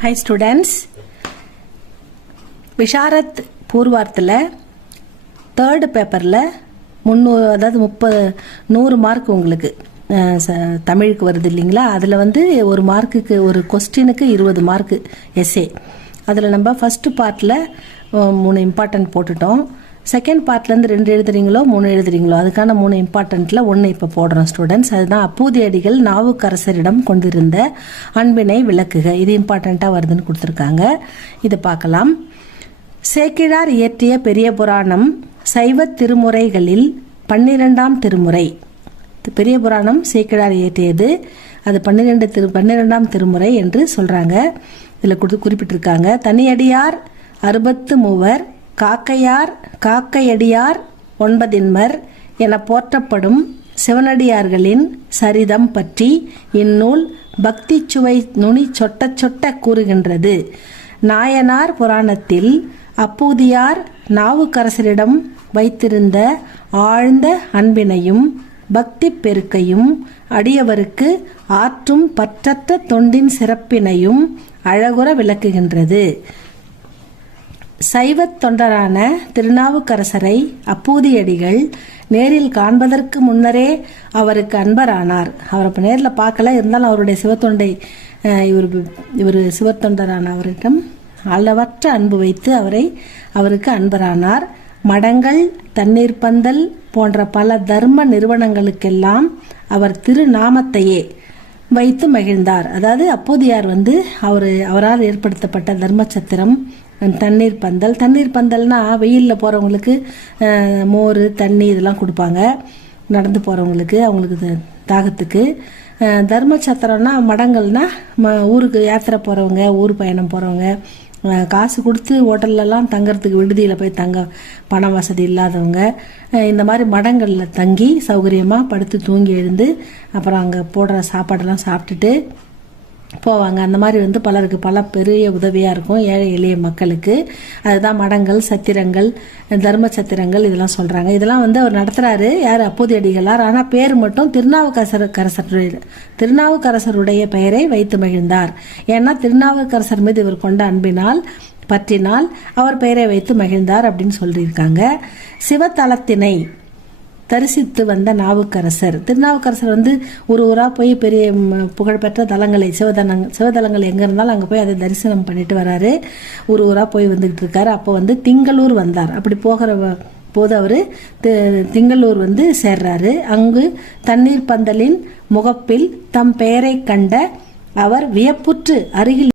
Hi students, Visharad பூர்வார்த்தில் third பேப்பரில் 300 அதாவது 100 mark உங்களுக்கு தமிழுக்கு வருது இல்லைங்களா. அதில் வந்து ஒரு மார்க்குக்கு ஒரு கொஸ்டினுக்கு 20 மார்க்கு எஸ்ஏ. அதில் நம்ம ஃபஸ்ட்டு பார்ட்டில் 3 இம்பார்ட்டன்ட் போட்டுட்டோம். செகண்ட் பார்ட்லேருந்து 2 எழுதுறீங்களோ 3 எழுதுறீங்களோ அதுக்கான 3 இம்பார்ட்டண்ட்டில் 1 இப்போ போடுறோம் ஸ்டூடெண்ட்ஸ். அதுதான் அப்பூதியடிகள் நாவுக்கரசரிடம் கொண்டிருந்த அன்பினை விளக்குக. இது இம்பார்ட்டண்ட்டாக வருதுன்னு கொடுத்துருக்காங்க. இதை பார்க்கலாம். சேக்கிழார் இயற்றிய பெரிய புராணம் சைவ திருமுறைகளில் 12ஆம் திருமுறை. பெரிய புராணம் சேக்கிழார் இயற்றியது, அது 12ஆம் திருமுறை என்று சொல்கிறாங்க. இதில் குறிப்பிட்டிருக்காங்க. தனியடியார் 63, காக்கையார் காக்கையடியார் 9 என போற்றப்படும் சிவனடியார்களின் சரிதம் பற்றி இந்நூல் பக்தி சுவை நுனி சொட்ட சொட்ட கூறுகின்றது. நாயனார் புராணத்தில் அப்பூதியார் நாவுக்கரசரிடம் வைத்திருந்த ஆழ்ந்த அன்பினையும் பக்தி பெருக்கையும் அடியவருக்கு ஆற்றும் பற்றற்ற தொண்டின் சிறப்பினையும் அழகுற விளக்குகின்றது. சைவத் தொண்டரான திருநாவுக்கரசரை அப்பூதியடிகள் நேரில் காண்பதற்கு முன்னரே அவருக்கு அன்பரானார். அவரை இப்போ நேரில் பார்க்கல, இருந்தாலும் அவருடைய சிவத்தொண்டை இவர் சிவத்தொண்டரான அவரிடம் அளவற்ற அன்பு வைத்து அவருக்கு அன்பரானார். மடங்கள், தண்ணீர் பந்தல் போன்ற பல தர்ம நிறுவனங்களுக்கெல்லாம் அவர் திருநாமத்தையே வைத்து மகிழ்ந்தார். அதாவது அப்பூதியார் வந்து அவரால் ஏற்படுத்தப்பட்ட தர்மச்சத்திரம், தண்ணீர் பந்தல்னா வெயிலில் போகிறவங்களுக்கு மோர் தண்ணி இதெல்லாம் கொடுப்பாங்க. நடந்து போகிறவங்களுக்கு அவங்களுக்கு தாகத்துக்கு. தர்மச்சத்திரம்னா மடங்கள்னா ஊருக்கு யாத்திரை போகிறவங்க, ஊர் பயணம் போகிறவங்க, காசு கொடுத்து ஹோட்டல்லலாம் தங்கறதுக்கு விடுதியில் போய் பணம் வசதி இல்லாதவங்க இந்த மாதிரி மடங்களில் தங்கி சௌகரியமாக படுத்து தூங்கி எழுந்து அப்புறம் அங்கே போடுற சாப்பாடெல்லாம் சாப்பிட்டுட்டு போவாங்க. அந்த மாதிரி வந்து பலருக்கு பல பெரிய உதவியாக இருக்கும் ஏழை எளிய மக்களுக்கு. அதுதான் மடங்கள், சத்திரங்கள், தர்ம சத்திரங்கள் இதெல்லாம் சொல்கிறாங்க. இதெல்லாம் வந்து அவர் நடத்துகிறாரு. யார்? அப்பூதியடிகளார். ஆனால் பேர் மட்டும் திருநாவுக்கரசருடைய பெயரை வைத்து மகிழ்ந்தார். ஏன்னா திருநாவுக்கரசர் மீது இவர் கொண்ட அன்பினால் பற்றினால் அவர் பெயரை வைத்து மகிழ்ந்தார் அப்படின்னு சொல்லியிருக்காங்க. சிவத்தலத்தினை தரிசித்து வந்த நாவுக்கரசர். திருநாவுக்கரசர் வந்து ஒரு ஊராக போய் பெரிய புகழ்பெற்ற தலங்களை சிவதலங்கள் எங்கே இருந்தாலும் அங்கே போய் அதை தரிசனம் பண்ணிட்டு வராரு. ஒரு ஊராக போய் வந்துகிட்டு இருக்காரு. அப்போ வந்து திங்களூர் வந்தார். அப்படி போகிற போது அவர் திங்களூர் வந்து சேர்றாரு. அங்கு தண்ணீர் பந்தலின் முகப்பில் தம் பெயரை கண்ட அவர் வியப்புற்று அருகில்